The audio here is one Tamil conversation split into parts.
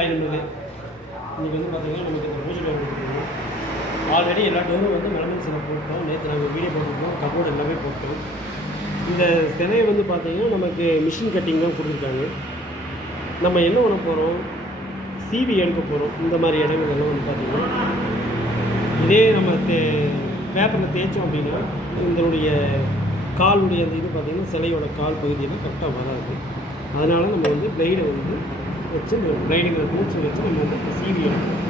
ஆயிரமே இன்றைக்கி வந்து பார்த்திங்கன்னா நமக்கு இந்த பூஜை டோர் கொடுத்துருக்கோம். ஆல்ரெடி எல்லா டோரும் வந்து மெலமன் சிலை போட்டோம். நேற்று நாங்கள் வீடியோ போட்டிருக்கோம். கபோர்டு எல்லாமே போட்டோம். இந்த சிலையை வந்து பார்த்திங்கன்னா நமக்கு மிஷின் கட்டிங் தான் கொடுத்துருக்காங்க. நம்ம என்ன பண்ண போகிறோம், சிவி எடுக்க போகிறோம். இந்த மாதிரி இடங்கள்லாம் வந்து பார்த்திங்கன்னா இதே நம்ம பேப்பரில் தேய்ச்சோம் அப்படின்னா இதனுடைய காலுடைய அந்த இது பார்த்திங்கன்னா சிலையோட கால் பகுதியெல்லாம் கரெக்டாக வராது. அதனால் நம்ம வந்து பிளேடை வந்து வச்சு பிளேடுங்கிற டூல்ஸ் வச்சு நம்ம வந்து சிவி எடுக்கணும்.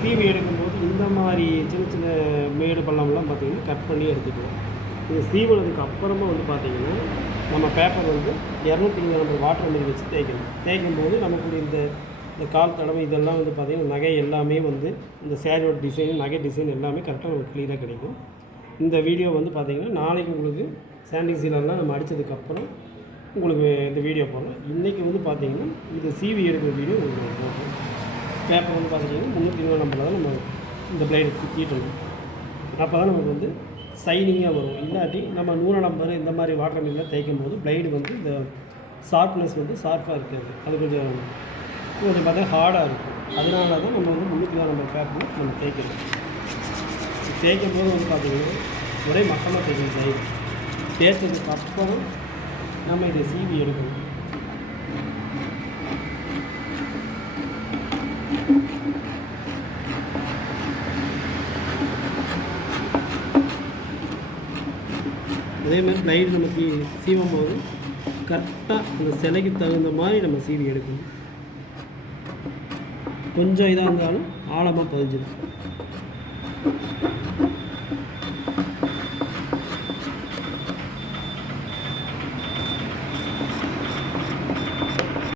சிவி எடுக்கும்போது இந்த மாதிரி சின்ன சின்ன மேடு பள்ளம்லாம் பார்த்திங்கன்னா கட் பண்ணி எடுத்துக்கலாம். இது சீவனதுக்கு அப்புறமா வந்து பார்த்திங்கன்னா நம்ம பேப்பர் வந்து 220 நம்பர் வாட்டர் மாதிரி வச்சு தேய்க்கணும். தேய்க்கும்போது நமக்கு இந்த கால் தடவை இதெல்லாம் வந்து பார்த்திங்கன்னா நகை எல்லாமே வந்து இந்த சேரீயோட டிசைன் நகை டிசைன் எல்லாமே கரெக்டாக நமக்கு க்ளியராக கிடைக்கும். இந்த வீடியோ வந்து பார்த்திங்கன்னா நாளைக்கு உங்களுக்கு சாண்டிங் சீலெல்லாம் நம்ம அடித்ததுக்கப்புறம் உங்களுக்கு இந்த வீடியோ போடலாம். இன்றைக்கி வந்து பார்த்திங்கன்னா இது சிவி எடுக்கிற வீடியோ உங்களுக்கு போட்டோம். பேப்பர் வந்து பார்த்திங்கன்னா 320 நம்பரில் தான் நம்ம இந்த பிளேடு தீட்டணும். அப்போ தான் நமக்கு வந்து சைனிங்காக வரும். இல்லாட்டி நம்ம 100 நம்பர் இந்த மாதிரி வாட்டர் மில்லில் தேய்க்கும் போது பிளேடு வந்து இந்த ஷார்ப்னஸ் வந்து ஷார்ப்பாக இருக்காது. அது கொஞ்சம் பார்த்தா ஹார்டாக இருக்கும். அதனால தான் நம்ம வந்து 320 நம்பர் பேப்பர் நம்ம தேய்க்கணும். தேய்க்கும் போது வந்து பார்த்திங்கன்னா ஒரே மட்டமாக தேய்க்கணும். சைடு தேய்ச்சதுக்கு அப்புறம் நம்ம இதை சீவி எடுக்கணும். அதே மாதிரி பிளைடு நமக்கு சீவும் போது கரெக்டாக அந்த சிலைக்கு தகுந்த மாதிரி நம்ம சீவி எடுக்கணும். கொஞ்சம் இதாக இருந்தாலும் ஆழமாக பதிஞ்சிடும்.